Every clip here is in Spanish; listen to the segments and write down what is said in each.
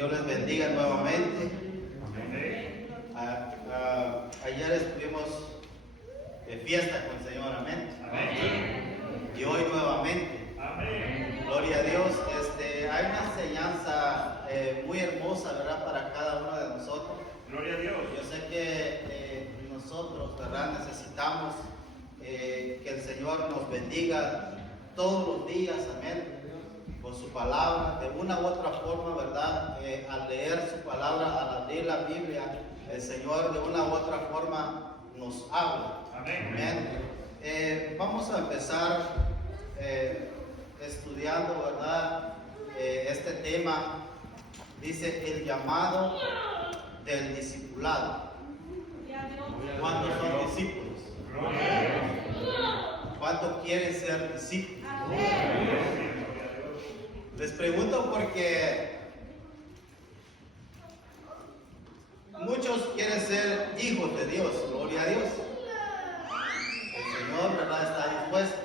Dios les bendiga nuevamente. Ayer estuvimos de fiesta con el Señor, amén. Y hoy nuevamente. Gloria a Dios. Hay una enseñanza muy hermosa, ¿verdad? Para cada uno de nosotros. Gloria a Dios. Yo sé que nosotros, ¿verdad? Necesitamos que el Señor nos bendiga todos los días, amén, con su palabra, de una u otra forma, ¿verdad? Al leer su palabra, al leer la Biblia, el Señor de una u otra forma nos habla. Amén. Amén. Vamos a empezar estudiando, ¿verdad? Este tema. Dice el llamado del discipulado. ¿Cuántos son discípulos? ¿Cuántos quieren ser discípulos? Les pregunto porque muchos quieren ser hijos de Dios, gloria a Dios. El Señor, ¿verdad?, está dispuesto.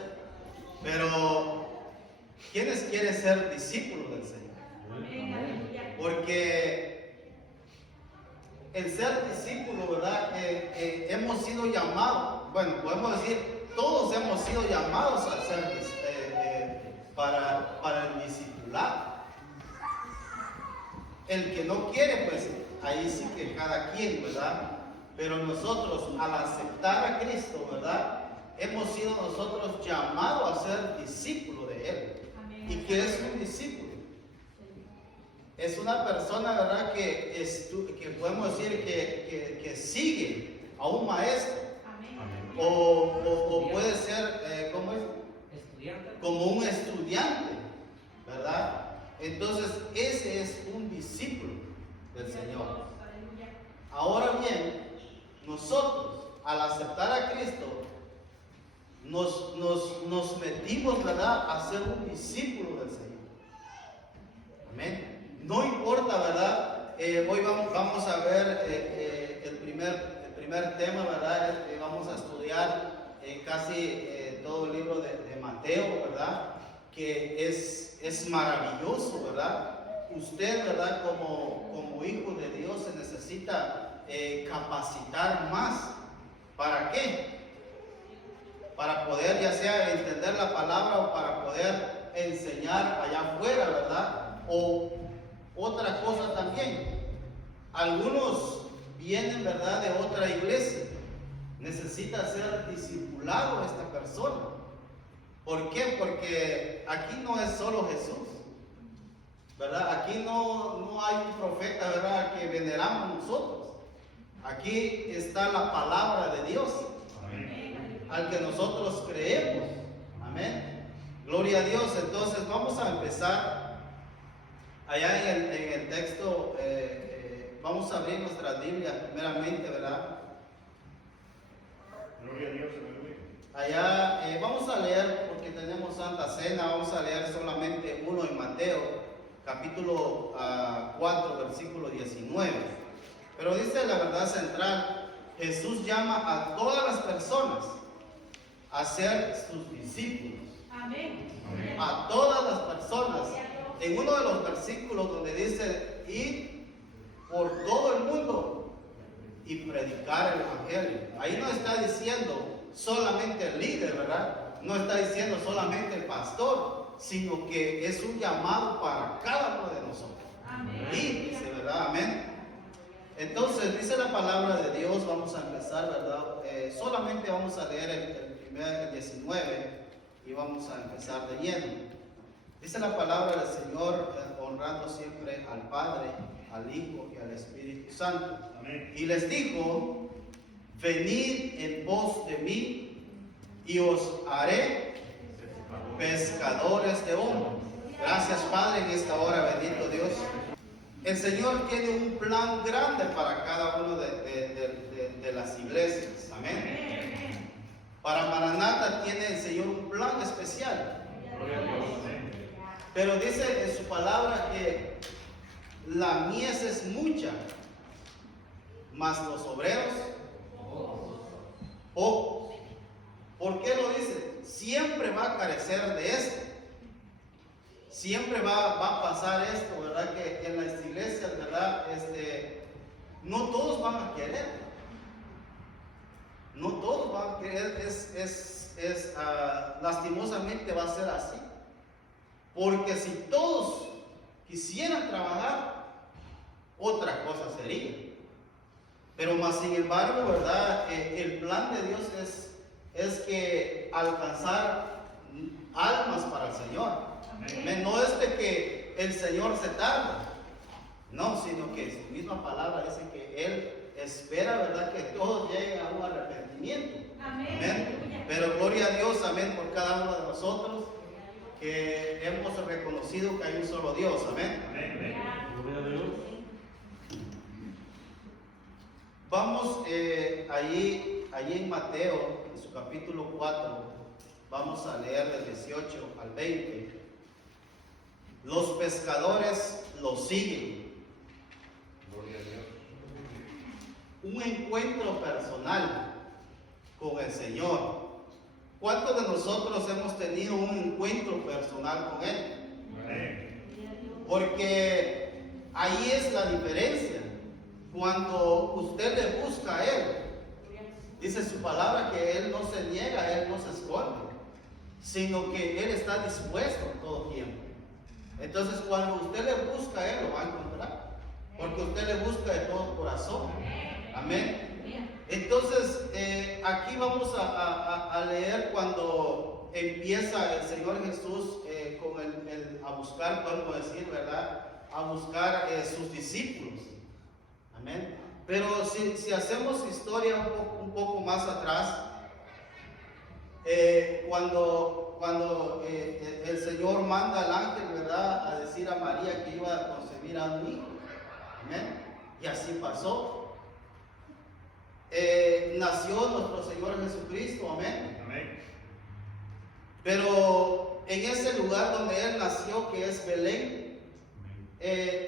Pero ¿quiénes quieren ser discípulos del Señor? Porque el ser discípulo, ¿verdad?, hemos sido llamados, bueno, podemos decir, todos hemos sido llamados a ser para el discipulado. El que no quiere, pues ahí sí que cada quien, ¿verdad? Pero nosotros, al aceptar a Cristo, ¿verdad?, hemos sido nosotros llamados a ser discípulos de Él. Amén. ¿Y qué es un discípulo? Es una persona, ¿verdad?, que podemos decir que sigue a un maestro. Amén. O puede ser, ¿cómo es? Estudiante. Como un estudiante, ¿verdad? Entonces, ese es un discípulo del Señor. Ahora bien, nosotros, al aceptar a Cristo, nos metimos, ¿verdad?, a ser un discípulo del Señor. Amén. No importa, ¿verdad? Hoy vamos a ver el primer tema, ¿verdad? Vamos a estudiar casi todo el libro de Mateo, ¿verdad? Que es maravilloso, ¿verdad? Usted, ¿verdad?, como hijo de Dios se necesita capacitar más. ¿Para qué? Para poder ya sea entender la palabra o para poder enseñar allá afuera, ¿verdad? O otra cosa también. Algunos vienen, ¿verdad?, de otra iglesia. Necesita ser discipulado esta persona. ¿Por qué? Porque aquí no es solo Jesús, ¿verdad? Aquí no hay un profeta, ¿verdad?, que veneramos nosotros. Aquí está la palabra de Dios, Amén. al que nosotros creemos. Amén. Gloria a Dios. Entonces vamos a empezar allá en el texto. Vamos a abrir nuestras Biblias primeramente, ¿verdad? Gloria a Dios, aleluya. Allá vamos a leer, porque tenemos Santa Cena, vamos a leer solamente uno en Mateo, capítulo 4, versículo 19. Pero dice la verdad central: Jesús llama a todas las personas a ser sus discípulos. Amén. A todas las personas. En uno de los versículos donde dice: ir por todo el mundo y predicar el evangelio. Ahí no está diciendo solamente el líder, ¿verdad? No está diciendo solamente el pastor, sino que es un llamado para cada uno de nosotros. Amén. Y dice, ¿verdad? Amén. Entonces dice la palabra de Dios. Vamos a empezar, ¿verdad? Solamente vamos a leer el 19 y vamos a empezar de lleno. Dice la palabra del Señor, honrando siempre al Padre, al Hijo y al Espíritu Santo. Amén. Y les dijo: venid en pos de mí y os haré pescadores de hombres. Gracias, Padre, en esta hora, bendito Dios. El Señor tiene un plan grande para cada uno de las iglesias. Amén. Para Maranata tiene el Señor un plan especial. Gloria a Dios. Amén. Pero dice en su palabra que la mies es mucha, mas los obreros pocos. ¿Por qué lo dice? Siempre va a carecer de esto. Siempre va a pasar esto, ¿verdad? Que en las iglesias van a querer. No todos van a querer, lastimosamente va a ser así. Porque si todos quisieran trabajar, otra cosa sería. Pero más sin embargo, ¿verdad? El plan de Dios es que alcanzar almas para el Señor. Amén. No es de que el Señor se tarda, no, sino que su misma palabra dice que Él espera, ¿verdad?, que todos lleguen a un arrepentimiento. Amén. Pero gloria a Dios, amén, por cada uno de nosotros que hemos reconocido que hay un solo Dios. Amén. Amén. Gloria a Dios. Vamos allí en Mateo, en su capítulo 4, vamos a leer del 18 al 20. Los pescadores lo siguen. Gloria a Dios. Un encuentro personal con el Señor. ¿Cuántos de nosotros hemos tenido un encuentro personal con Él? Amén. Porque ahí es la diferencia. Cuando usted le busca a Él, dice su palabra que Él no se niega, Él no se esconde, sino que Él está dispuesto todo tiempo. Entonces, cuando usted le busca a Él, lo va a encontrar, porque usted le busca de todo corazón. Amén. Entonces, aquí vamos a leer cuando empieza el Señor Jesús con a buscar, podemos decir, ¿verdad?, a buscar sus discípulos. Amén. Pero si hacemos historia un poco más atrás, cuando el Señor manda al ángel, ¿verdad?, a decir a María que iba a concebir a un hijo. Amén. Y así pasó. Nació nuestro Señor Jesucristo. Amén. Amén. Pero en ese lugar donde Él nació, que es Belén,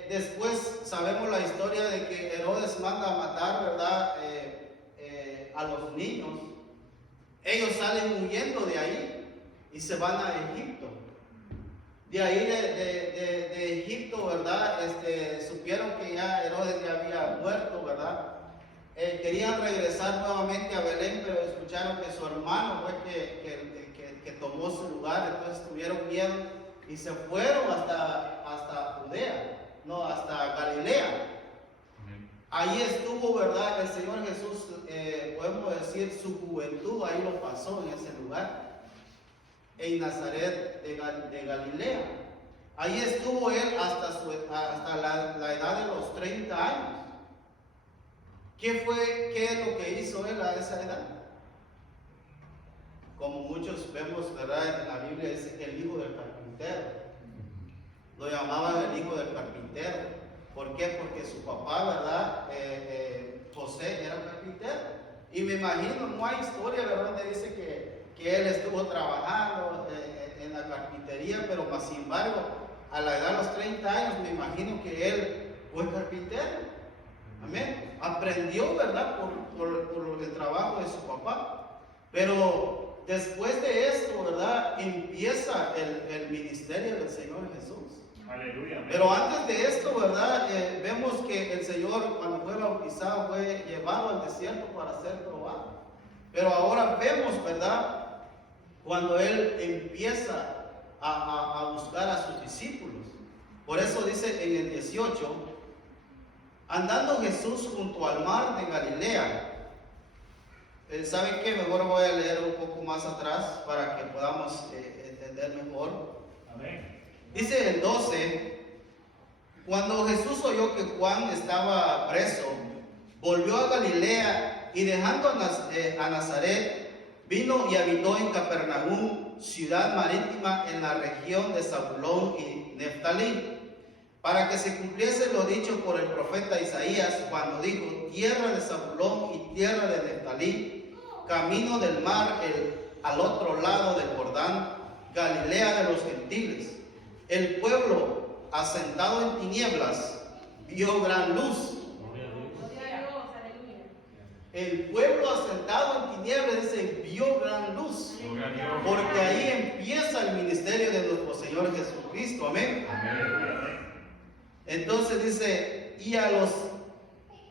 después sabemos la historia de que Herodes manda a matar, ¿verdad?, a los niños. Ellos salen huyendo de ahí y se van a Egipto. De ahí de Egipto, ¿verdad?, supieron que ya Herodes ya había muerto, ¿verdad? Querían regresar nuevamente a Belén, pero escucharon que su hermano fue que tomó su lugar. Entonces tuvieron miedo y se fueron hasta Judea, no, hasta Galilea. Ahí estuvo, ¿verdad?, el Señor Jesús, podemos decir, su juventud, ahí lo pasó en ese lugar, en Nazaret de Galilea. Ahí estuvo Él hasta la edad de los 30 años. ¿Qué es lo que hizo Él a esa edad? Como muchos vemos, ¿verdad?, en la Biblia dice el hijo del carpintero. Lo llamaban el hijo del carpintero. ¿Por qué? Porque su papá, ¿verdad?, José, era carpintero. Y me imagino, no hay historia, ¿verdad?, donde dice que él estuvo trabajando en la carpintería, pero más sin embargo, a la edad de los 30 años, me imagino que él fue carpintero. Amén. Aprendió, ¿verdad?, por el trabajo de su papá. Pero después de esto, ¿verdad?, empieza el ministerio del Señor Jesús. Aleluya. Amén. Pero antes de esto, ¿verdad?, vemos que el Señor, cuando fue bautizado, fue llevado al desierto para ser probado. Pero ahora vemos, ¿verdad?, cuando Él empieza a buscar a sus discípulos. Por eso dice en el 18, andando Jesús junto al mar de Galilea. ¿Saben qué? Mejor voy a leer un poco más atrás para que podamos entender mejor. Amén. Dice el 12, cuando Jesús oyó que Juan estaba preso, volvió a Galilea y dejando a Nazaret, vino y habitó en Capernaum, ciudad marítima en la región de Zabulón y Neftalí, para que se cumpliese lo dicho por el profeta Isaías, cuando dijo: tierra de Zabulón y tierra de Neftalí, camino del mar al otro lado del Jordán, Galilea de los gentiles. El pueblo asentado en tinieblas vio gran luz. El pueblo asentado en tinieblas, dice, vio gran luz. Porque ahí empieza el ministerio de nuestro Señor Jesucristo. Amén. Amén. Entonces dice, y a los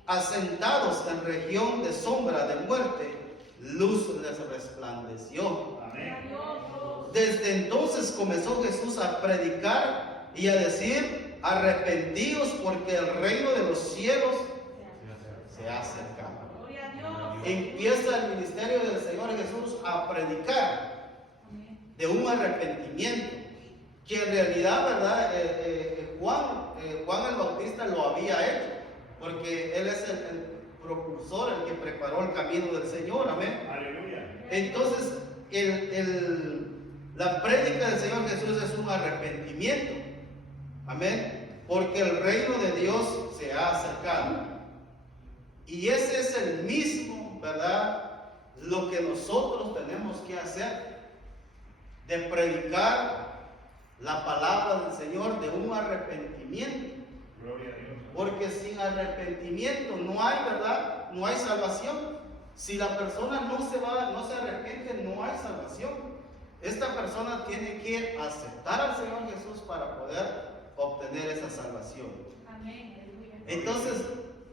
asentados en región de sombra de muerte, luz les resplandeció. Amén. Desde entonces comenzó Jesús a predicar y a decir: arrepentíos, porque el reino de los cielos se ha acercado. Empieza el ministerio del Señor Jesús a predicar de un arrepentimiento que en realidad, ¿verdad? Juan el Bautista lo había hecho, porque él es el precursor, el que preparó el camino del Señor. Amén. Aleluya. Entonces, la prédica del Señor Jesús es un arrepentimiento. Amén. Porque el reino de Dios se ha acercado. Y ese es el mismo, ¿verdad? Lo que nosotros tenemos que hacer, de predicar la palabra del Señor de un arrepentimiento. Gloria a Dios. Porque sin arrepentimiento no hay, ¿verdad? No hay salvación. Si la persona no se arrepiente, no hay salvación. Esta persona tiene que aceptar al Señor Jesús para poder obtener esa salvación. Amén. Entonces,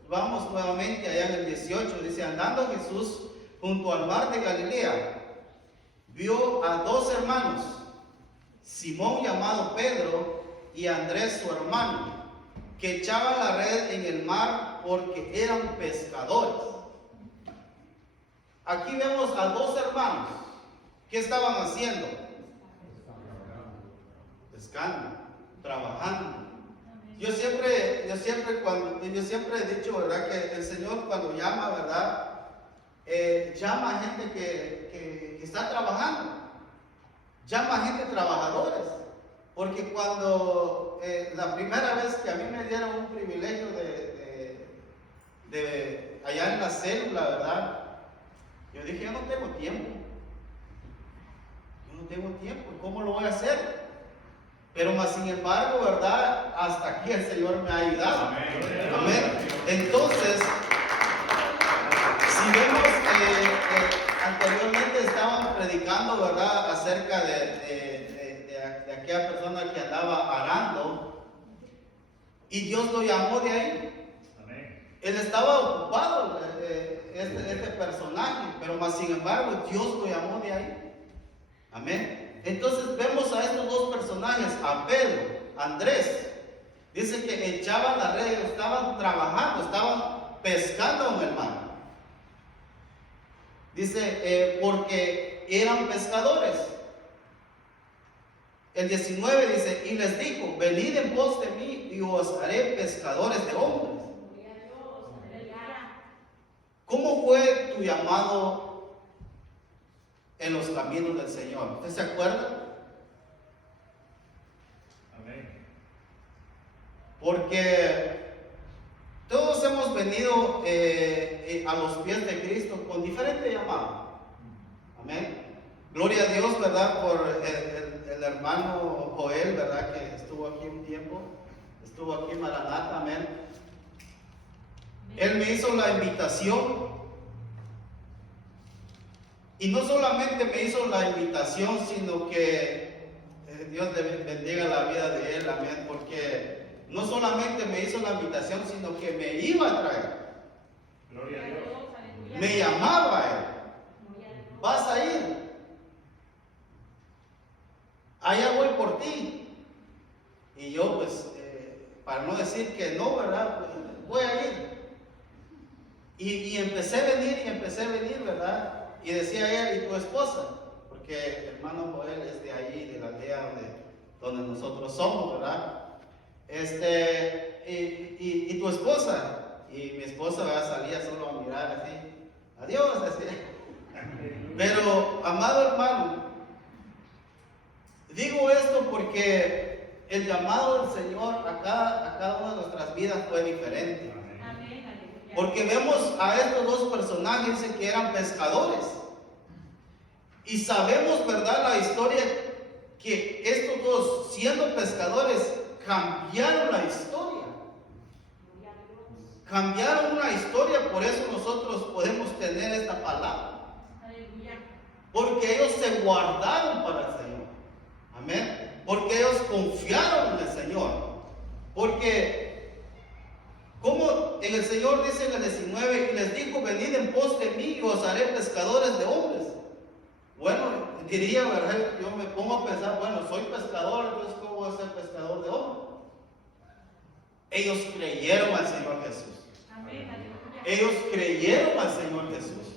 vamos nuevamente allá en el 18, dice: andando Jesús junto al mar de Galilea, vio a dos hermanos, Simón llamado Pedro y Andrés su hermano, que echaban la red en el mar porque eran pescadores. Aquí vemos a dos hermanos. ¿Qué estaban haciendo? Pescando, trabajando. Yo siempre he dicho, ¿verdad?, que el Señor cuando llama, ¿verdad?, llama a gente que está trabajando, llama a gente trabajadores, porque cuando la primera vez que a mí me dieron un privilegio de allá en la célula, ¿verdad?, yo dije: yo no tengo tiempo, ¿cómo lo voy a hacer? Pero más sin embargo, ¿verdad?, hasta aquí el Señor me ha ayudado. Amén. Entonces, si vemos, anteriormente estaban predicando, ¿verdad?, acerca de aquella persona que andaba arando, y Dios lo llamó de ahí. Amén. Él estaba ocupado, este personaje, pero más sin embargo Dios lo llamó de ahí. Amén. Entonces vemos a estos dos personajes, a Pedro, Andrés. Dice que echaban la red, estaban trabajando, estaban pescando en el mar. Dice, porque eran pescadores. El 19 dice: y les dijo: venid en pos de mí y os haré pescadores de hombres. ¿Cómo fue tu llamado en los caminos del Señor? ¿Usted se acuerda? Amén. Porque todos hemos venido a los pies de Cristo con diferente llamado. Amén. Gloria a Dios, ¿verdad?, por el hermano Joel, ¿verdad?, que estuvo aquí un tiempo, estuvo aquí en Maranata. Amén. Él me hizo la invitación. Y no solamente me hizo la invitación, sino que Dios le bendiga la vida de él. Amén. Porque no solamente me hizo la invitación, sino que me iba a traer. Gloria a Dios. Me llamaba a él: vas a ir, allá voy por ti. Y yo, pues, para no decir que no, ¿verdad?, voy a ir. Y empecé a venir, ¿verdad? Y decía él: ¿y tu esposa? Porque el hermano Joel es de ahí, de la aldea donde nosotros somos, ¿verdad? ¿Y tu esposa? Y mi esposa, ¿verdad?, salía solo a mirar así: adiós, decía. Pero, amado hermano, digo esto porque el llamado del Señor a cada una de nuestras vidas fue diferente. Porque vemos a estos dos personajes que eran pescadores. Y sabemos, ¿verdad?, la historia, que estos dos, siendo pescadores, cambiaron la historia. Cambiaron una historia, por eso nosotros podemos tener esta palabra. Porque ellos se guardaron para el Señor. Amén. Porque ellos confiaron en el Señor. Porque, ¿cómo en el Señor dice en el 19, y les dijo, venid en pos de mí y os haré pescadores de hombres. Bueno, diría, ¿verdad? Yo me pongo a pensar, bueno, soy pescador, entonces ¿cómo voy a ser pescador de hombres? Ellos creyeron al Señor Jesús. Amén. Aleluya. Ellos creyeron al Señor Jesús.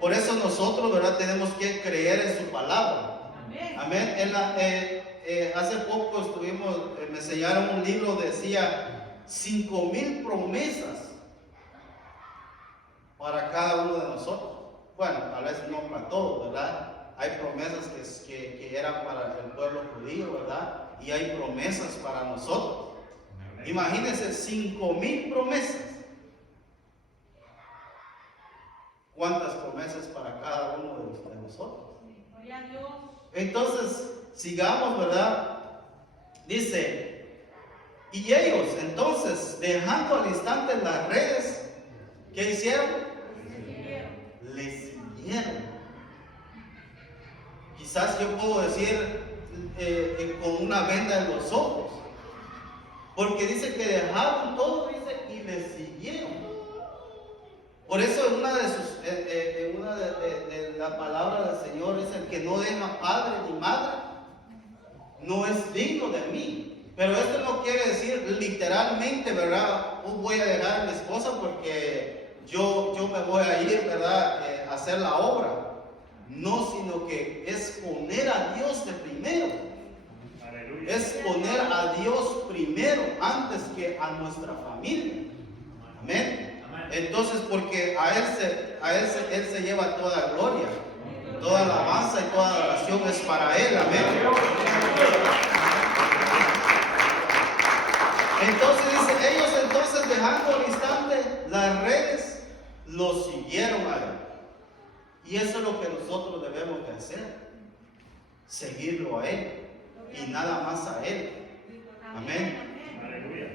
Por eso nosotros, ¿verdad? Tenemos que creer en su palabra. Amén. Amén. Hace poco me enseñaron un libro, decía 5,000 promesas para cada uno de nosotros. Bueno, tal vez no para todos, ¿verdad? Hay promesas que eran para el pueblo judío, ¿verdad? Y hay promesas para nosotros. Imagínense 5,000 promesas. ¿Cuántas promesas para cada uno de nosotros? Gloria a Dios. Entonces, sigamos, ¿verdad? Dice, y ellos entonces, dejando al instante las redes, ¿qué hicieron? Le siguieron. Quizás yo puedo decir con una venda en los ojos, porque dice que dejaron todo, dice, y le siguieron. Por eso en una de la palabra del Señor dice, el que no deja padre ni madre no es digno de mí. Pero esto no quiere decir literalmente, ¿verdad? Voy a dejar a mi esposa porque yo me voy a ir, ¿verdad? A hacer la obra. No, sino que es poner a Dios de primero. Aleluya. Es poner a Dios primero antes que a nuestra familia. Amén. Entonces, porque Él se lleva toda gloria, toda alabanza y toda adoración es para Él. Amén. Entonces dice, ellos entonces dejando al instante las redes, lo siguieron a Él. Y eso es lo que nosotros debemos de hacer, seguirlo a Él y nada más a Él. Amén. Aleluya.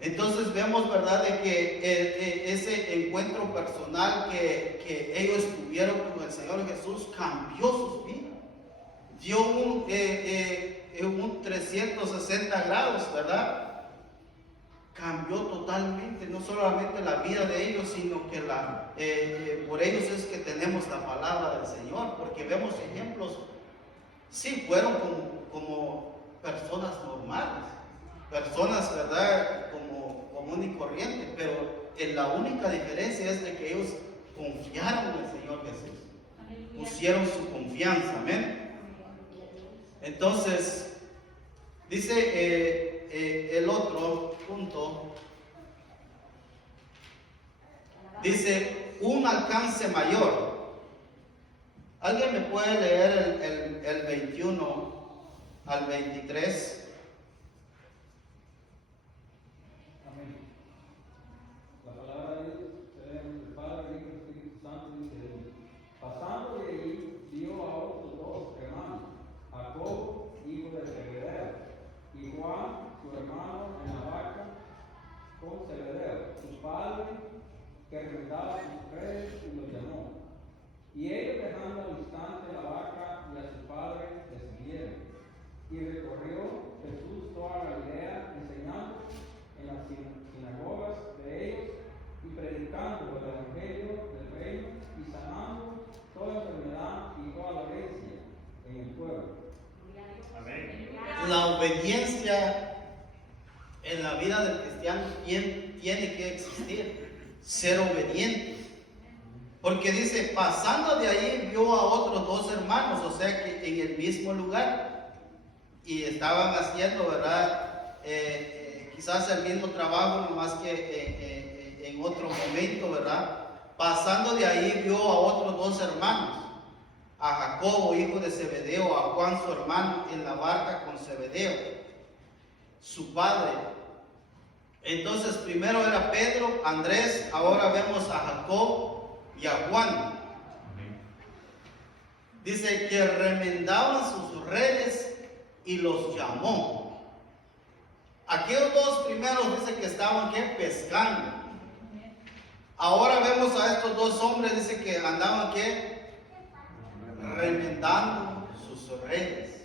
Entonces vemos, ¿verdad?, de que ese encuentro personal que ellos tuvieron con el Señor Jesús cambió sus vidas. Dio un 360 grados, ¿verdad? Cambió totalmente, no solamente la vida de ellos, sino que por ellos es que tenemos la palabra del Señor, porque vemos ejemplos, sí, fueron como personas normales, personas, ¿verdad?, como común y corriente, pero la única diferencia es de que ellos confiaron en el Señor Jesús, pusieron su confianza, amén. Entonces, dice el otro punto, dice un alcance mayor. ¿Alguien me puede leer el 21 al 23? Amén. La palabra de Dios se lee en el Padre, el Hijo y el Espíritu Santo, dice: pasando de ahí, vio a otros dos hermanos, Jacobo, hijo de Zebedeo, y Juan, su hermano, en la barca con Zebedeo, su padre, que remendaba sus redes, y los llamó. Y ellos, dejando al instante la barca y a su padre, le siguieron. Y recorrió Jesús toda Galilea, enseñando en las sinagogas de ellos y predicando el evangelio del reino y sanando toda enfermedad y toda dolencia en el pueblo. Amén. La obediencia en la vida del cristiano tiene que existir, ser obedientes. Porque dice, pasando de ahí vio a otros dos hermanos, o sea que en el mismo lugar, y estaban haciendo, ¿verdad? Quizás el mismo trabajo, nomás que en otro momento, ¿verdad? Pasando de ahí vio a otros dos hermanos, a Jacobo, hijo de Zebedeo, a Juan, su hermano, en la barca con Zebedeo, su padre. Entonces primero era Pedro, Andrés, ahora vemos a Jacob y a Juan. Dice que remendaban sus redes y los llamó. Aquellos dos primeros dice que estaban ¿qué? Pescando. Ahora vemos a estos dos hombres, dice que andaban ¿qué? Remendando sus redes.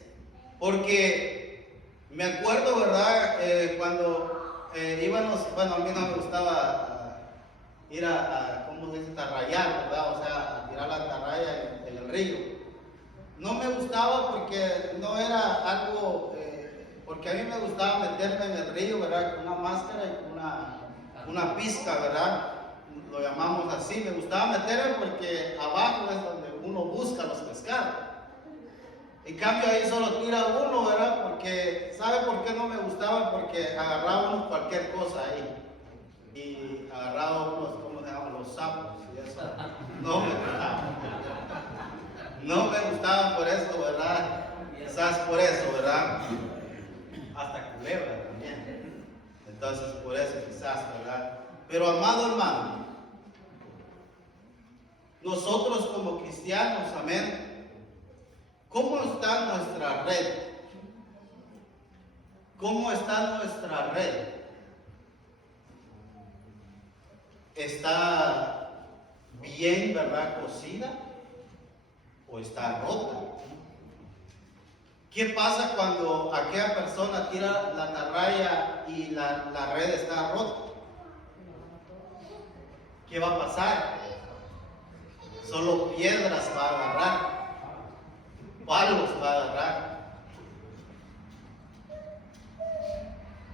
Porque me acuerdo, ¿verdad? Cuando íbamos, bueno, a mí no me gustaba ¿cómo se dice? Tarrayar, ¿verdad? O sea, a tirar la tarraya en el río. No me gustaba porque no era algo, porque a mí me gustaba meterme en el río, ¿verdad? Con una máscara y con una pizca, ¿verdad? Lo llamamos así. Me gustaba meterme porque abajo es donde uno busca los pescados. En cambio ahí solo tira uno, ¿verdad? Porque, ¿sabe por qué no me gustaba? Porque agarraba uno cualquier cosa ahí. Y agarraba unos, ¿cómo se llaman? Los sapos y eso. No me gustaba. No me gustaba por eso, ¿verdad? Quizás por eso, ¿verdad? Hasta culebra también. Entonces por eso quizás, ¿verdad? Pero amado hermano, nosotros como cristianos, amén, ¿cómo está nuestra red? ¿Cómo está nuestra red? ¿Está bien, verdad, cocida? ¿O está rota? ¿Qué pasa cuando aquella persona tira la atarraya y la red está rota? ¿Qué va a pasar? Solo piedras va a agarrar, palos va a agarrar.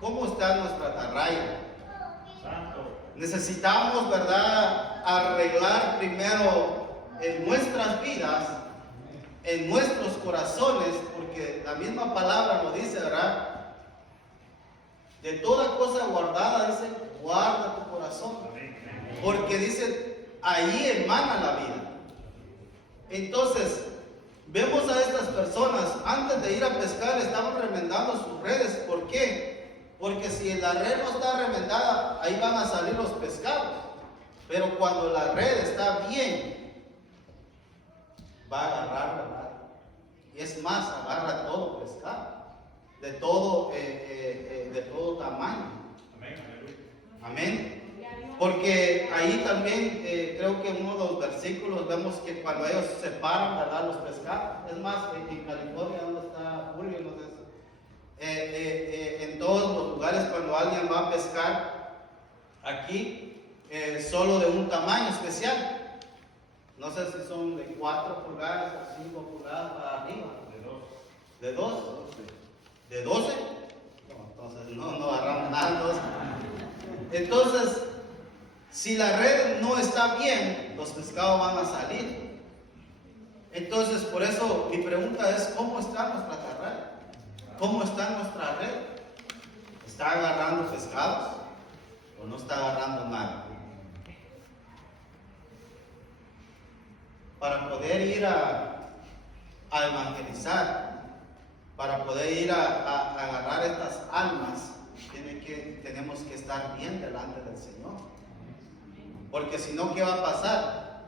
¿Cómo está nuestra atarraya? Santo. Necesitamos, ¿verdad?, arreglar primero en nuestras vidas, en nuestros corazones, porque la misma palabra nos dice, ¿verdad? De toda cosa guardada, dice, guarda tu corazón. Porque dice, ahí emana la vida. Entonces, vemos a estas personas, antes de ir a pescar, estaban remendando sus redes. ¿Por qué? Porque si la red no está remendada, ahí van a salir los pescados. Pero cuando la red está bien, va a agarrar, ¿verdad? Y es más, agarra todo pescado, de todo tamaño. Amén. Porque ahí también creo que en uno de los versículos vemos que cuando ellos separan, ¿verdad?, los pescados. Es más, en California, donde está Julio, no sé si, en todos los lugares cuando alguien va a pescar, aquí solo de un tamaño especial. No sé si son de 4 pulgadas o 5 pulgadas para arriba. ¿De 2? ¿De 12? No, entonces no agarramos nada. Entonces, si la red no está bien, los pescados van a salir. Entonces, por eso mi pregunta es, ¿cómo está nuestra red? ¿Cómo está nuestra red? ¿Está agarrando pescados o no está agarrando nada? Para poder ir a evangelizar, para poder ir a agarrar estas almas, tenemos que estar bien delante del Señor. Porque si no, ¿qué va a pasar?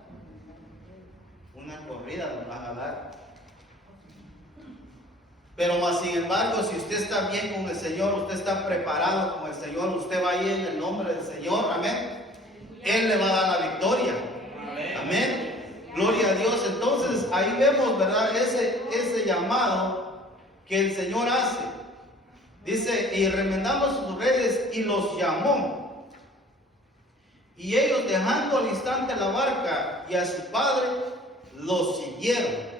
Una corrida nos van a dar. Pero más sin embargo, si usted está bien con el Señor, usted está preparado con el Señor, usted va a ir en el nombre del Señor, amén. Él le va a dar la victoria. Amén. Gloria a Dios. Entonces ahí vemos, ¿verdad?, ese llamado que el Señor hace. Dice, y remendando sus redes y los llamó. Y ellos, dejando al instante la barca y a su padre, los siguieron.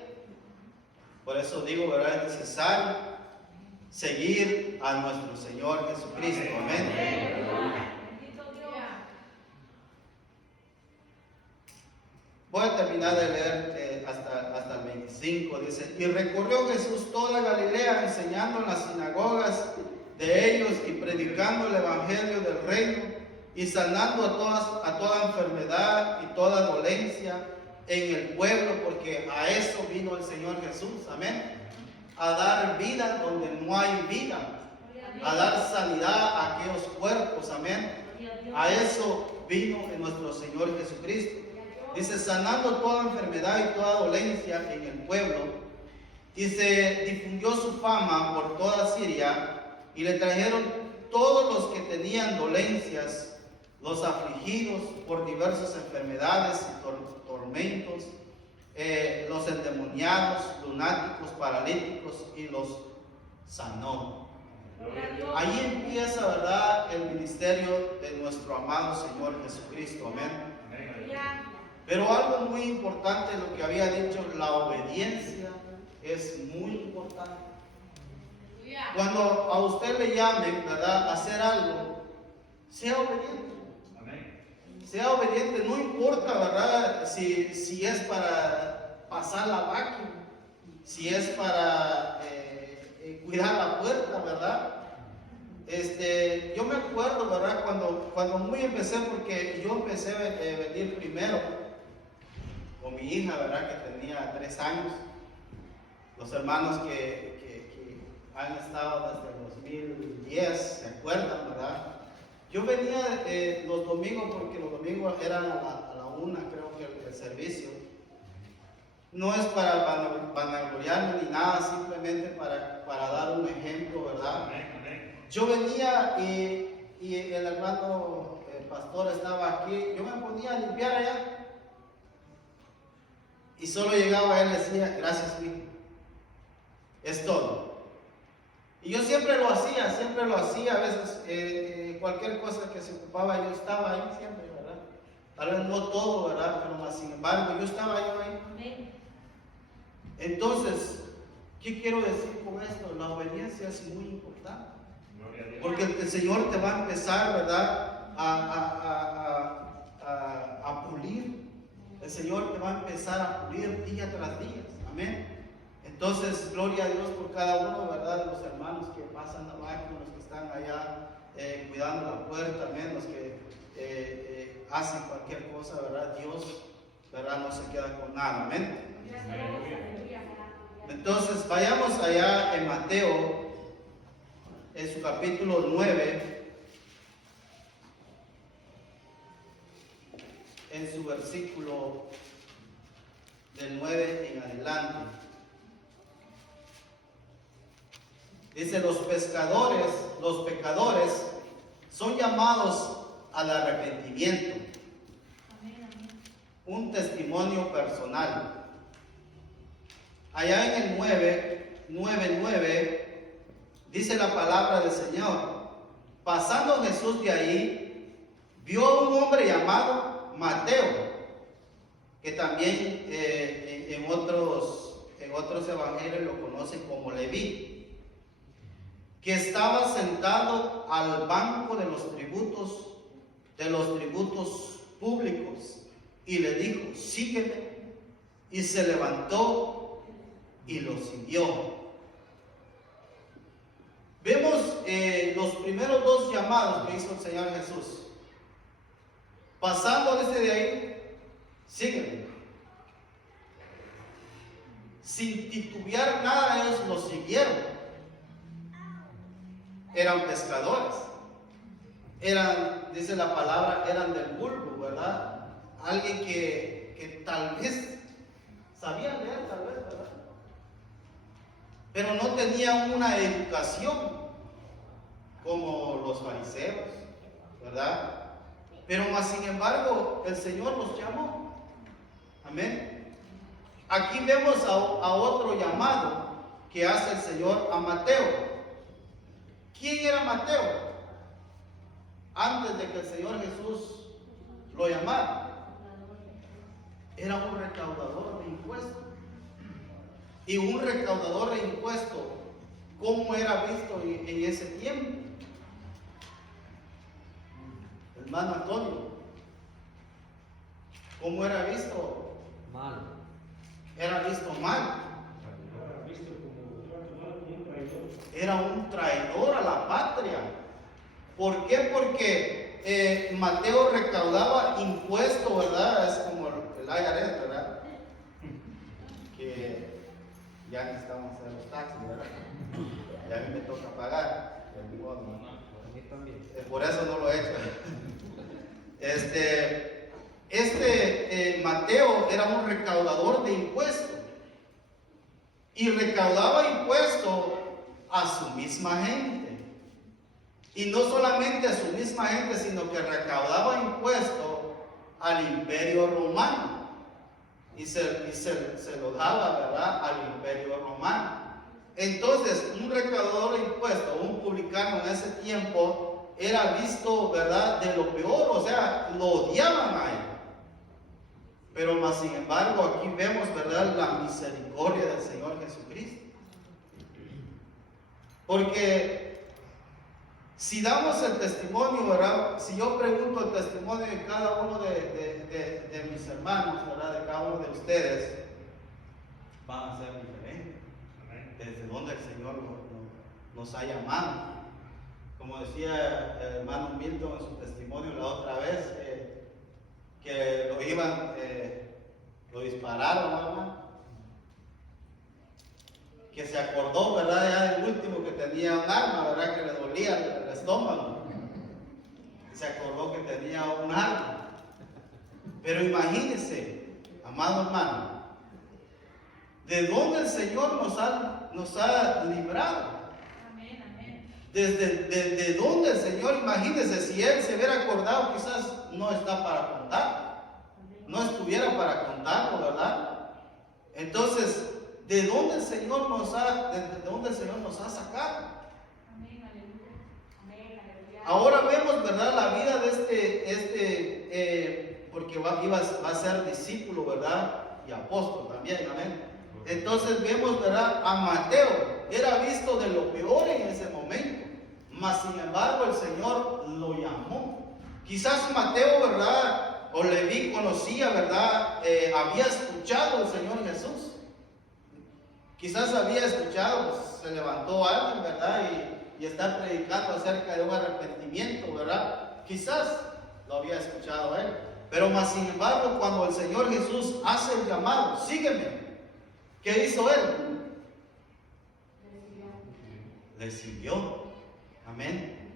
Por eso digo, ¿verdad?, es necesario seguir a nuestro Señor Jesucristo. Amén. Voy a terminar de leer hasta el 25. Dice, y recorrió Jesús toda Galilea, enseñando en las sinagogas de ellos y predicando el evangelio del reino y sanando a toda enfermedad y toda dolencia en el pueblo, porque a eso vino el Señor Jesús. Amén. A dar vida donde no hay vida, a dar sanidad a aquellos cuerpos. Amén. A eso vino en nuestro Señor Jesucristo. Dice, sanando toda enfermedad y toda dolencia en el pueblo, y se difundió su fama por toda Siria, y le trajeron todos los que tenían dolencias, los afligidos por diversas enfermedades y tormentos, los endemoniados, lunáticos, paralíticos, y los sanó. Gloria a Dios. Ahí empieza, ¿verdad?, el ministerio de nuestro amado Señor Jesucristo. Amén. Amén. Aleluya. Pero algo muy importante, lo que había dicho, la obediencia es muy importante. Aleluya. Cuando a usted le llamen, ¿verdad?, a hacer algo, sea obediente. Amén. Sea obediente, no importa, ¿verdad?, si es para pasar la máquina, si es para cuidar la puerta, ¿verdad? Yo me acuerdo, ¿verdad?, cuando muy empecé, porque yo empecé a venir primero con mi hija, ¿verdad?, que tenía 3 años. Los hermanos que han estado desde el 2010, ¿se acuerdan, verdad? Yo venía los domingos, porque los domingos eran a la 1, creo que el servicio. No es para vanagloriarme ni nada, simplemente para dar un ejemplo, ¿verdad? Amén. Amén. Yo venía y el hermano pastor estaba aquí, yo me ponía a limpiar allá y solo llegaba él y decía, gracias, hijo. Es todo. Y yo siempre lo hacía, a veces cualquier cosa que se ocupaba, yo estaba ahí siempre, ¿verdad? Tal vez no todo, ¿verdad? Pero más sin embargo, yo estaba ahí. Amén. Entonces, ¿qué quiero decir con esto? La obediencia es muy importante. Gloria a Dios. Porque el Señor te va a empezar, ¿verdad?, a pulir. El Señor te va a empezar a pulir día tras día. Amén. Entonces, gloria a Dios por cada uno, ¿verdad?, de los hermanos que pasan la máquina, los que están allá cuidando la puerta, amén, los que hacen cualquier cosa, ¿verdad? Dios, ¿verdad?, no se queda con nada. Amén. Aleluya. Entonces, vayamos allá en Mateo, en su capítulo 9, en su versículo del 9 en adelante. Dice, los pecadores son llamados al arrepentimiento. Amén. Amén. Un testimonio personal. Allá en el 9:9 dice la palabra del Señor. Pasando Jesús de ahí, vio a un hombre llamado Mateo, que también en otros evangelios lo conocen como Leví, que estaba sentado al banco de los tributos públicos, y le dijo, sígueme, y se levantó y lo siguió. Vemos los primeros 2 llamados que hizo el Señor Jesús. Pasando desde ahí, sígueme. Sin titubear nada, ellos lo siguieron. Eran pescadores. Dice la palabra, eran del vulgo, ¿verdad? Alguien que tal vez sabía leer, tal vez, ¿verdad? Pero no tenían una educación como los fariseos, ¿verdad? Pero más sin embargo, el Señor los llamó. Amén. Aquí vemos a otro llamado que hace el Señor a Mateo. ¿Quién era Mateo? Antes de que el Señor Jesús lo llamara. Era un recaudador de impuestos. Y un recaudador de impuestos, ¿cómo era visto en ese tiempo? Hermano Antonio, ¿cómo era visto? Mal. Era visto mal. Era un traidor a la patria. ¿Por qué? Porque Mateo recaudaba impuestos, ¿verdad? Es como el IRS, ¿verdad? Que ya necesitamos hacer los taxis, ¿verdad? Y a mí me toca pagar. Por eso no lo he hecho. Mateo era un recaudador de impuestos. Y recaudaba impuestos a su misma gente. Y no solamente a su misma gente, sino que recaudaba impuestos al imperio romano. Y se lo daba, ¿verdad?, al imperio romano. Entonces, un recaudador de impuestos, un publicano en ese tiempo, era visto, ¿verdad?, de lo peor, o sea, lo odiaban a él. Pero más sin embargo, aquí vemos, ¿verdad?, la misericordia del Señor Jesucristo. Porque si damos el testimonio, ¿verdad?, si yo pregunto el testimonio de cada uno de mis hermanos, ¿verdad?, de cada uno de ustedes, van a ser diferentes. Amén. Desde donde el Señor nos ha llamado. Como decía el hermano Milton en su testimonio la otra vez, que lo dispararon, hermano. Que se acordó, ¿verdad?, ya del último que tenía un arma, ¿verdad?, que le dolía el estómago. Se acordó que tenía un arma. Pero imagínense, amado hermano, de dónde el Señor nos ha librado. Amén, amén. Desde dónde el Señor, imagínense, si Él se hubiera acordado, quizás no está para contar, no estuviera para contarlo, ¿verdad? Entonces, ¿de dónde el Señor nos ha sacado? Amén, aleluya. Amén, aleluya. Ahora vemos, ¿verdad?, la vida de porque va a ser discípulo, ¿verdad?, y apóstol también, amén. Entonces vemos, ¿verdad?, a Mateo, era visto de lo peor en ese momento, mas sin embargo el Señor lo llamó. Quizás Mateo, ¿verdad?, o Leví conocía, ¿verdad?, había escuchado al Señor Jesús. Quizás había escuchado, pues, se levantó alguien, ¿verdad?, y está predicando acerca de un arrepentimiento, ¿verdad? Quizás lo había escuchado él. Pero más sin embargo, cuando el Señor Jesús hace el llamado, sígueme, ¿qué hizo él? Le siguió. Amén.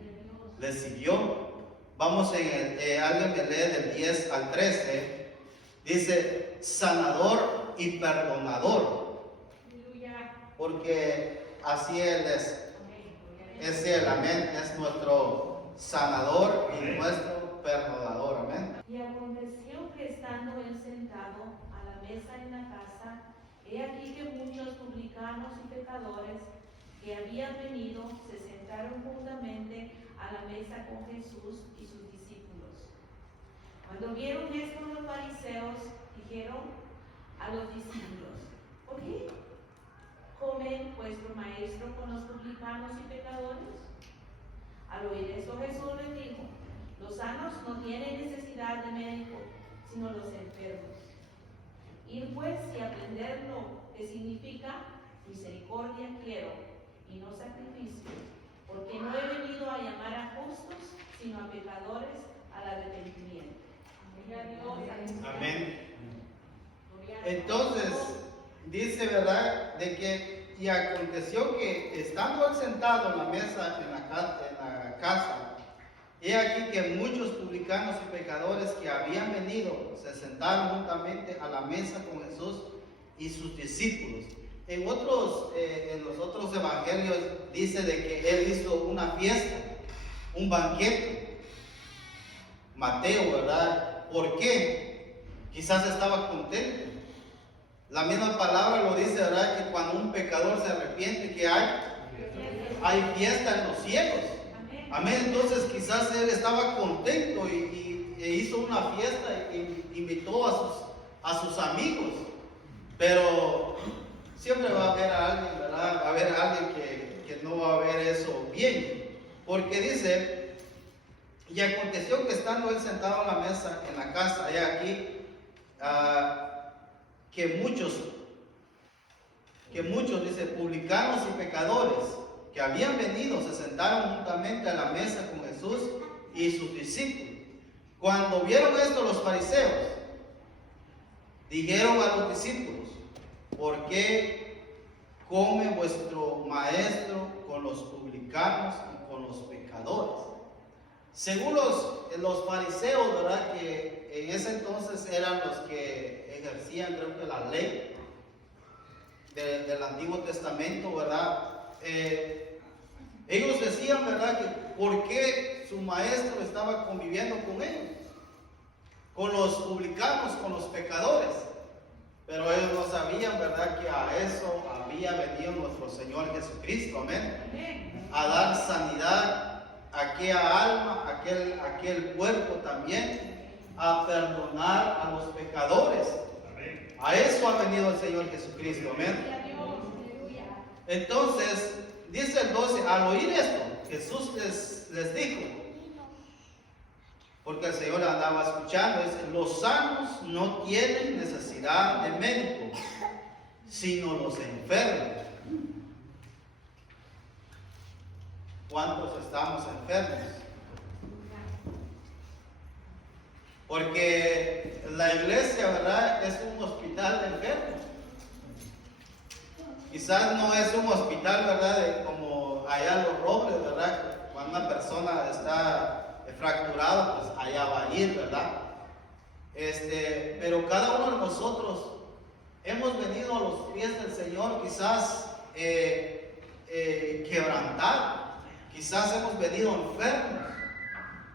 Le siguió. Vamos alguien me lee del 10 al 13. Dice, sanador y perdonador. Aleluya. Porque así Él es. Amén. Es Él, amén. Es nuestro sanador y nuestro perdonador. Amén. Y aconteció que estando él sentado a la mesa en la casa, he aquí que muchos publicanos y pecadores que habían venido se sentaron juntamente a la mesa con Jesús y sus discípulos. Cuando vieron esto los fariseos, dijeron a los discípulos, ¿por qué come vuestro maestro con los publicanos y pecadores? Al oír esto Jesús les dijo, los sanos no tienen necesidad de médico, sino los enfermos. Ir pues y aprender lo que significa misericordia quiero y no sacrificio, porque no he venido a llamar a justos, sino a pecadores al arrepentimiento. Gloria a Dios, aleluya. Amén. Gloria a Dios. Entonces, dice, ¿verdad?, de que, y aconteció que estando él sentado en la mesa, en la casa, he aquí que muchos publicanos y pecadores que habían venido se sentaron juntamente a la mesa con Jesús y sus discípulos. En los otros evangelios dice de que él hizo una fiesta, un banquete. Mateo, ¿verdad? ¿Por qué? Quizás estaba contento. La misma palabra lo dice, ¿verdad?, que cuando un pecador se arrepiente, ¿qué hay fiesta en los cielos. Amén. Amén. Entonces quizás él estaba contento e hizo una fiesta e invitó a sus amigos. Pero siempre va a haber a alguien, ¿verdad? Va a haber alguien que no va a ver eso bien. Porque dice, y aconteció que estando él sentado a la mesa en la casa, he aquí, que muchos, dice, publicanos y pecadores que habían venido se sentaron juntamente a la mesa con Jesús y sus discípulos. Cuando vieron esto los fariseos, dijeron a los discípulos, ¿por qué come vuestro maestro con los publicanos y con los pecadores? Según los fariseos, ¿verdad?, que en ese entonces eran los que ejercían, creo que la ley del Antiguo Testamento, ¿verdad? Ellos decían, ¿verdad?, que por qué su maestro estaba conviviendo con ellos, con los publicanos, con los pecadores. Pero ellos no sabían, ¿verdad?, que a eso, a había venido nuestro Señor Jesucristo, amén, Amén. a dar sanidad a aquella alma, a aquel cuerpo también, a perdonar a los pecadores. Amén. A eso ha venido el Señor Jesucristo, amén. Gloria a Dios. Aleluya. Entonces, dice el 12, al oír esto, Jesús les dijo, porque el Señor andaba escuchando, dice, los sanos no tienen necesidad de médico, sino los enfermos. ¿Cuántos estamos enfermos? Porque la iglesia, ¿verdad?, es un hospital de enfermos. Quizás no es un hospital, ¿verdad?, como allá los Robles, ¿verdad? Cuando una persona está fracturada, pues allá va a ir, ¿verdad? Pero cada uno de nosotros hemos venido a los pies del Señor, quizás quebrantados, quizás hemos venido enfermos,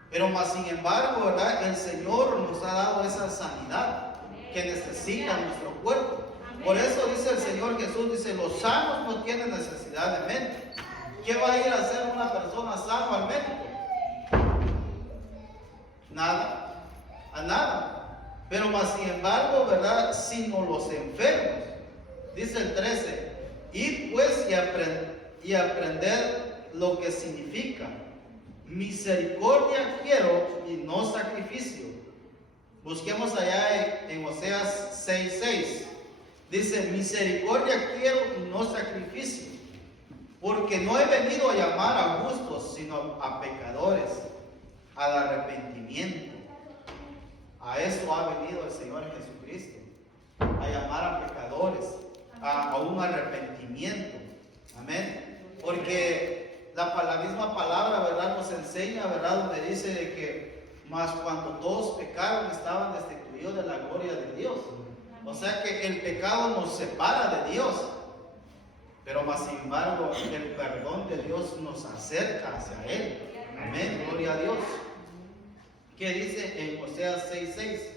pero más sin embargo, ¿verdad?, el Señor nos ha dado esa sanidad que necesita nuestro cuerpo. Por eso dice el Señor Jesús, dice, los sanos no tienen necesidad de médico. ¿Qué va a ir a hacer una persona sana al médico? Nada, a nada. Pero más sin embargo, ¿verdad?, sino los enfermos. Dice el 13, id pues y aprender lo que significa. Misericordia quiero y no sacrificio. Busquemos allá en Oseas 6:6. Dice, misericordia quiero y no sacrificio, porque no he venido a llamar a justos, sino a pecadores, al arrepentimiento. A eso ha venido el Señor Jesucristo, a llamar a pecadores, a un arrepentimiento. Amén. Porque la misma palabra, ¿verdad?, nos enseña, ¿verdad?, donde dice de que más cuando todos pecaron estaban destituidos de la gloria de Dios. O sea que el pecado nos separa de Dios, pero más sin embargo el perdón de Dios nos acerca hacia Él. Amén, gloria a Dios. ¿Qué dice en Oseas 6:6?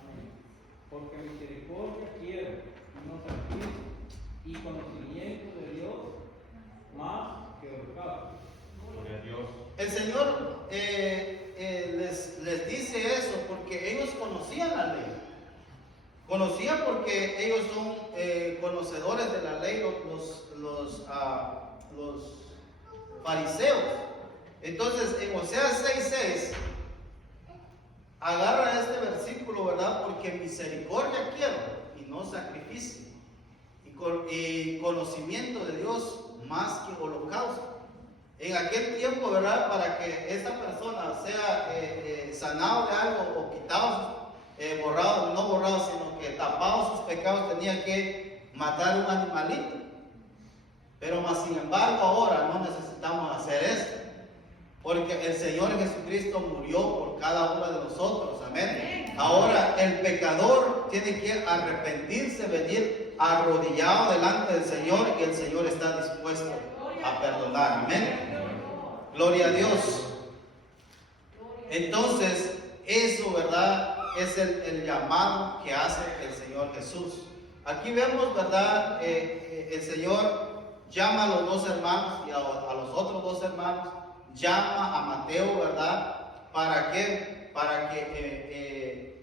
Amén. Porque misericordia quiero y no sacrificio, y conocimiento de Dios más que pecado. Gloria a Dios. El Señor les dice eso porque ellos conocían la ley. Conocían porque ellos son conocedores de la ley, los fariseos. Entonces, en Oseas 6:6, agarra este versículo, ¿verdad? Porque misericordia quiero y no sacrificio. Y conocimiento de Dios más que holocausto. En aquel tiempo, ¿verdad?, para que esta persona sea sanado de algo o quitado, borrado, no borrado, sino que tapado sus pecados, tenía que matar un animalito. Pero más sin embargo ahora no necesitamos hacer esto, porque el Señor Jesucristo murió por cada uno de nosotros. Amén. Ahora el pecador tiene que arrepentirse, venir arrodillado delante del Señor, y el Señor está dispuesto a perdonar. Amén. Gloria a Dios. Entonces, eso, ¿verdad?, es el llamado que hace el Señor Jesús. Aquí vemos, ¿verdad?, el Señor llama a los dos hermanos y a los otros dos hermanos, llama a Mateo, ¿verdad? ¿Para qué? Para que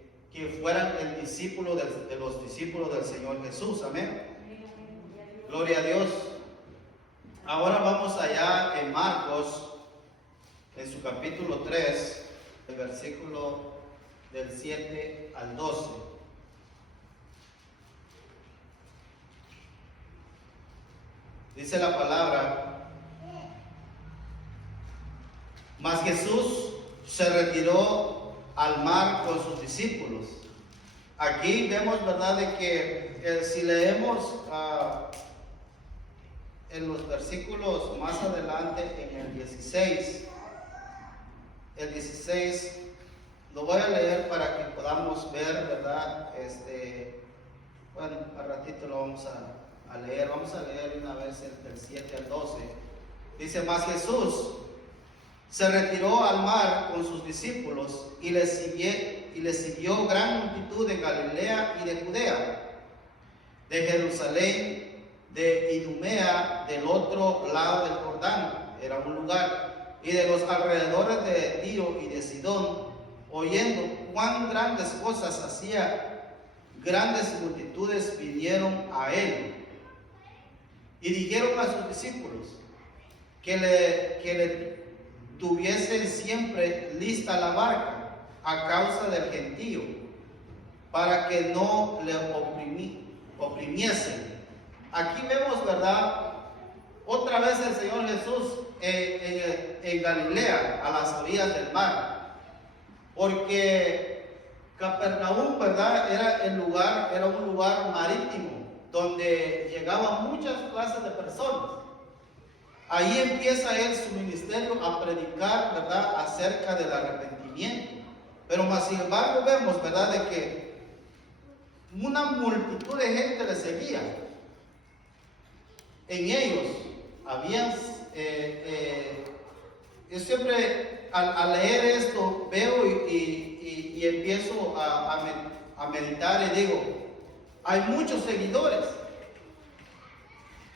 fueran el discípulo de los discípulos del Señor Jesús. Amén. Gloria a Dios. Ahora vamos allá en Marcos, en su capítulo 3, el versículo del 7 al 12. Dice la palabra: mas Jesús se retiró al mar con sus discípulos. Aquí vemos, ¿verdad?, de que si leemos en los versículos más adelante, en el 16, lo voy a leer para que podamos ver, ¿verdad? Bueno, al ratito lo vamos a leer. Vamos a leer una vez del 7 al 12. Dice: mas Jesús se retiró al mar con sus discípulos y le siguió gran multitud de Galilea y de Judea, de Jerusalén, de Idumea, del otro lado del Jordán, era un lugar, y de los alrededores de Tiro y de Sidón, oyendo cuán grandes cosas hacía, grandes multitudes vinieron a él. Y dijeron a sus discípulos que le tuviesen siempre lista la barca a causa del gentío, para que no le oprimiesen. Aquí vemos, ¿verdad? Otra vez el Señor Jesús en Galilea, a las orillas del mar, porque Capernaum, ¿verdad? Era un lugar marítimo donde llegaban muchas clases de personas. Ahí empieza él su ministerio a predicar, ¿verdad?, acerca del arrepentimiento. Pero más sin embargo vemos, ¿verdad?, de que una multitud de gente le seguía. En ellos habían, yo siempre al leer esto veo y empiezo a meditar y digo, hay muchos seguidores,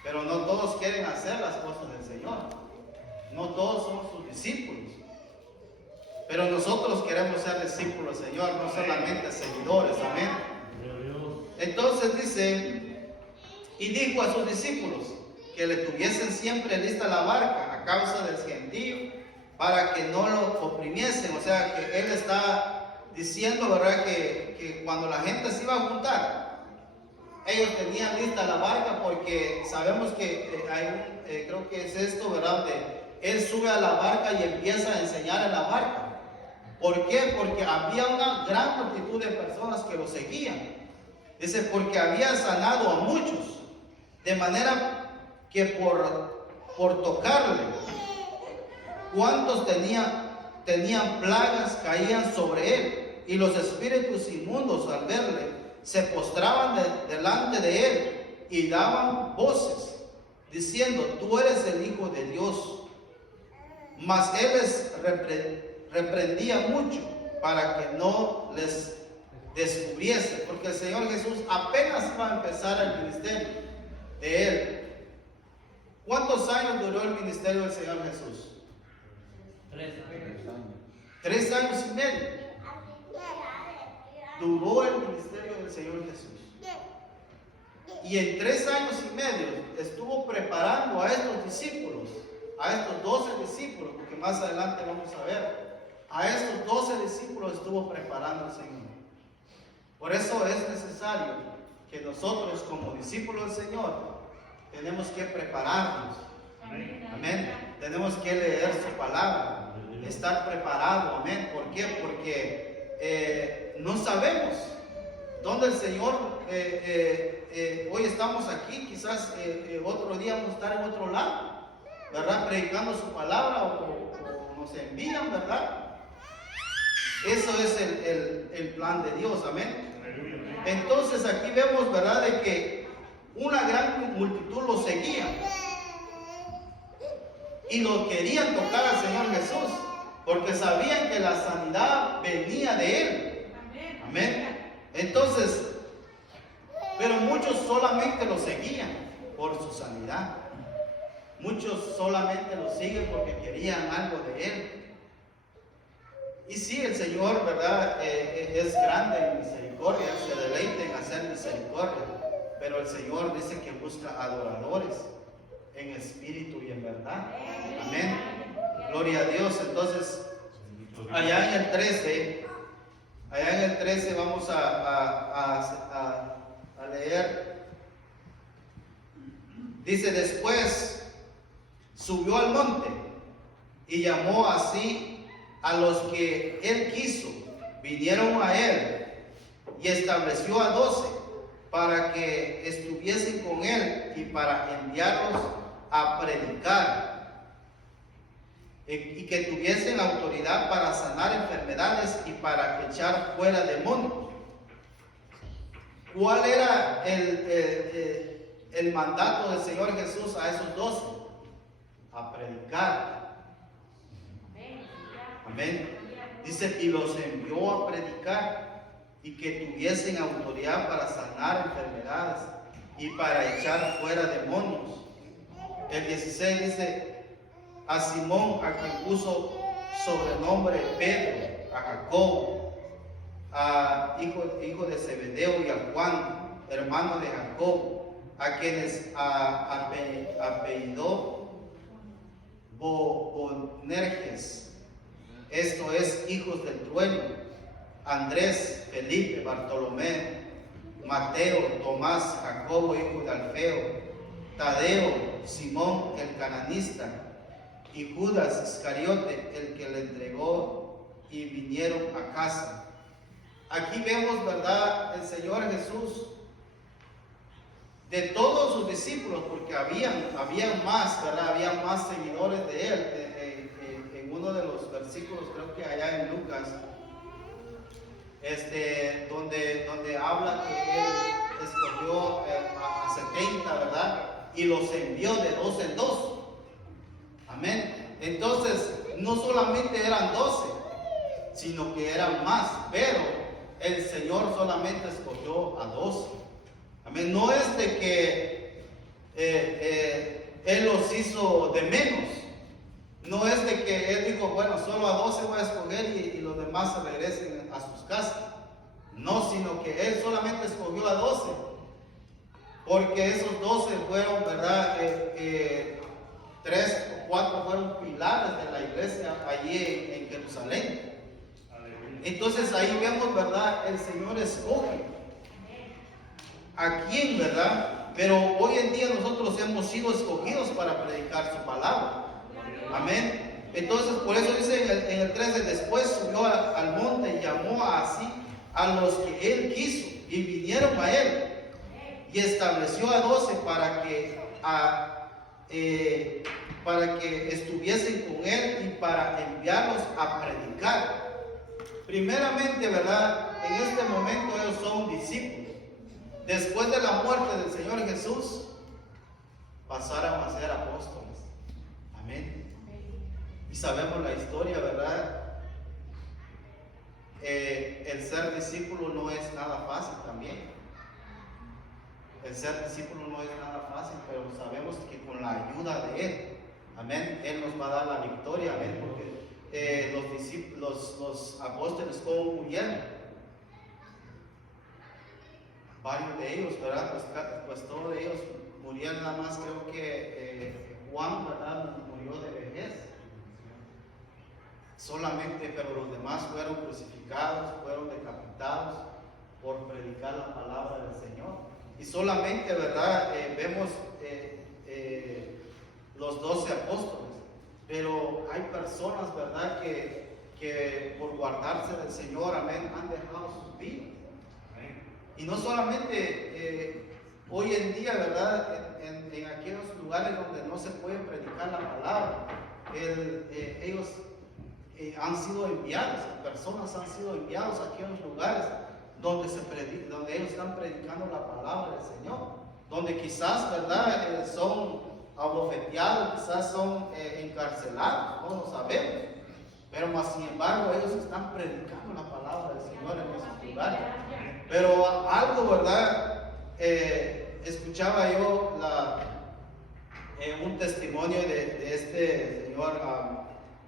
pero no todos quieren hacer las cosas del Señor. No todos somos sus discípulos. Pero nosotros queremos ser discípulos del Señor, no solamente seguidores. Amén. Entonces dice, y dijo a sus discípulos que le tuviesen siempre lista la barca a causa del gentío, para que no lo oprimiesen. O sea que él está diciendo, ¿verdad?, que cuando la gente se iba a juntar, ellos tenían lista la barca, porque sabemos que hay creo que es esto, ¿verdad?, donde él sube a la barca y empieza a enseñar en la barca. ¿Por qué? Porque había una gran multitud de personas que lo seguían. Dice, porque había sanado a muchos, de manera que por tocarle, cuantos tenían plagas caían sobre él, y los espíritus inmundos al verle se postraban delante de él y daban voces, diciendo, tú eres el Hijo de Dios. Mas él les reprendía mucho para que no les descubriese, porque el Señor Jesús apenas iba a empezar el ministerio de él. ¿Cuántos años duró el ministerio del Señor Jesús? 3 años y medio duró el ministerio del Señor Jesús. Y en 3 años y medio estuvo preparando a estos discípulos, a estos 12 discípulos, porque más adelante vamos a ver, a estos 12 discípulos estuvo preparando el Señor. Por eso es necesario que nosotros como discípulos del Señor tenemos que prepararnos. Amén. Tenemos que leer su palabra, estar preparado. Amén. ¿Por qué? Porque no sabemos dónde el Señor, hoy estamos aquí, quizás otro día vamos a estar en otro lado, ¿verdad?, predicando su palabra, o nos envían, ¿verdad? Eso es el plan de Dios. Amén. Entonces aquí vemos, ¿verdad?, de que una gran multitud lo seguía y lo querían tocar al Señor Jesús, porque sabían que la sanidad venía de él. Amén. Entonces, pero muchos solamente lo seguían por su sanidad. Muchos solamente lo siguen porque querían algo de él. Y sí, el Señor, ¿verdad?, es grande en misericordia, se deleita en hacer misericordia, pero el Señor dice que busca adoradores en espíritu y en verdad. Amén. Gloria a Dios. Entonces, allá en el 13 vamos a leer. Dice, después subió al monte y llamó así a los que él quiso, vinieron a él, y estableció a 12 para que estuviesen con él y para enviarlos a predicar, y que tuviesen autoridad para sanar enfermedades y para echar fuera demonios. ¿Cuál era el mandato del Señor Jesús a esos 12? A predicar. Amén. Dice, y los envió a predicar y que tuviesen autoridad para sanar enfermedades y para echar fuera demonios. El 16 dice, a Simón, a quien puso sobrenombre Pedro, a Jacob, a hijo de Zebedeo, y a Juan, hermano de Jacob, a quienes apellidó Boanerges, esto es, hijos del trueno, Andrés, Felipe, Bartolomé, Mateo, Tomás, Jacobo, hijo de Alfeo, Tadeo, Simón el cananista, y Judas Iscariote, el que le entregó, y vinieron a casa. Aquí vemos, ¿verdad?, el Señor Jesús, de todos sus discípulos, porque habían más, ¿verdad?, había más seguidores de él. En uno de los versículos, creo que allá en Lucas, donde habla que él escogió a 70, ¿verdad?, y los envió de 2 en 2. Amén. Entonces, no solamente eran 12, sino que eran más, pero el Señor solamente escogió a 12. Amén. No es de que Él los hizo de menos. No es de que Él dijo, bueno, solo a 12 voy a escoger y los demás se regresen a sus casas. No, sino que Él solamente escogió a 12. Porque esos 12 fueron, ¿verdad? 3 o 4 fueron pilares de la iglesia allí en Jerusalén. Entonces ahí vemos, ¿verdad? El Señor escoge a quién, ¿verdad? Pero hoy en día nosotros hemos sido escogidos para predicar su palabra. Amén. Entonces por eso dice en el 13, después subió al monte y llamó así a los que él quiso y vinieron a él. Y estableció a 12 para que estuviesen con él y para enviarlos a predicar. Primeramente, ¿verdad? En este momento ellos son discípulos. Después de la muerte del Señor Jesús, pasaron a ser apóstoles. Amén. Y sabemos la historia, ¿verdad? El ser discípulo no es nada fácil también. El ser discípulo no es nada fácil, pero sabemos que con la ayuda de Él, amén, Él nos va a dar la victoria, amén, porque los apóstoles, ¿cómo murieron? Varios de ellos, ¿verdad? Pues todos ellos murieron, nada más creo que Juan, ¿verdad?, murió de vejez. Solamente, pero los demás fueron crucificados, fueron decapitados por predicar la palabra del Señor. Y solamente, ¿verdad?, vemos los 12 apóstoles, pero hay personas, ¿verdad?, que por guardarse del Señor, amén, han dejado sus vidas. Y no solamente hoy en día, ¿verdad?, en aquellos lugares donde no se puede predicar la palabra, ellos han sido enviados, personas han sido enviados a aquellos lugares donde ellos están predicando la palabra del Señor, donde quizás, ¿verdad?, son abofeteados, quizás son encarcelados, no lo sabemos, pero más sin embargo ellos están predicando la palabra del Señor en esos lugares. Pero algo, ¿verdad?, escuchaba yo un testimonio de este señor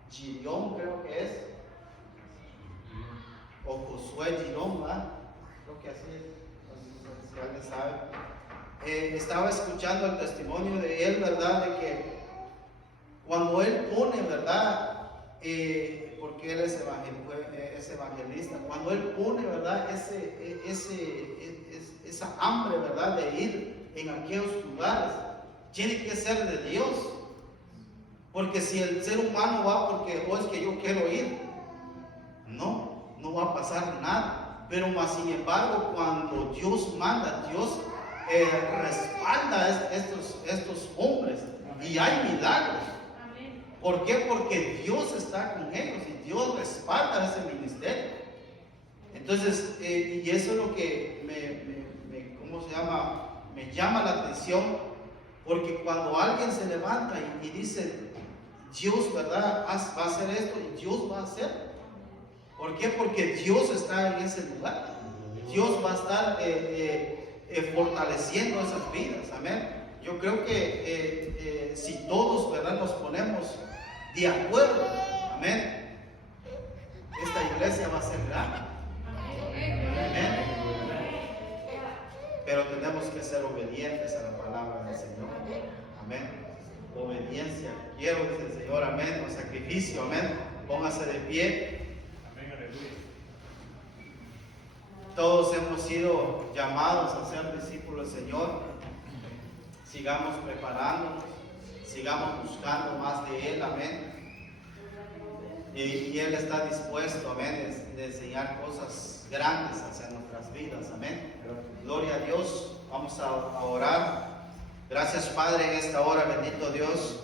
Girón, creo que es, o Josué Girón, ¿verdad? Creo que así es, no sé si alguien sabe. Estaba escuchando el testimonio de él, ¿verdad?, de que cuando él pone, ¿verdad?, porque él es evangelista, cuando él pone, ¿verdad?, esa hambre, ¿verdad?, de ir en aquellos lugares, tiene que ser de Dios. Porque si el ser humano va porque es que yo quiero ir, no va a pasar nada. Pero más sin embargo, cuando Dios manda, Dios respalda a estos hombres y hay milagros. ¿Por qué? Porque Dios está con ellos y Dios respalda ese ministerio. Entonces, y eso es lo que me llama la atención, porque cuando alguien se levanta y dice, Dios, ¿verdad?, va a hacer esto, y Dios va a hacer. ¿Por qué? Porque Dios está en ese lugar. Dios va a estar fortaleciendo esas vidas, amén. Yo creo que si todos, ¿verdad?, nos ponemos de acuerdo, amén, esta iglesia va a ser grande, amén. Pero tenemos que ser obedientes a la palabra del Señor, amén. Obediencia, quiero, dice el Señor, amén, un sacrificio, amén. Póngase de pie. Amén, aleluya. Todos hemos sido llamados a ser discípulos del Señor. Sigamos preparándonos, sigamos buscando más de Él, amén. Y Él está dispuesto, amén, de enseñar cosas grandes hacia nuestras vidas, amén. Gloria a Dios. Vamos a orar. Gracias, Padre, en esta hora, bendito Dios.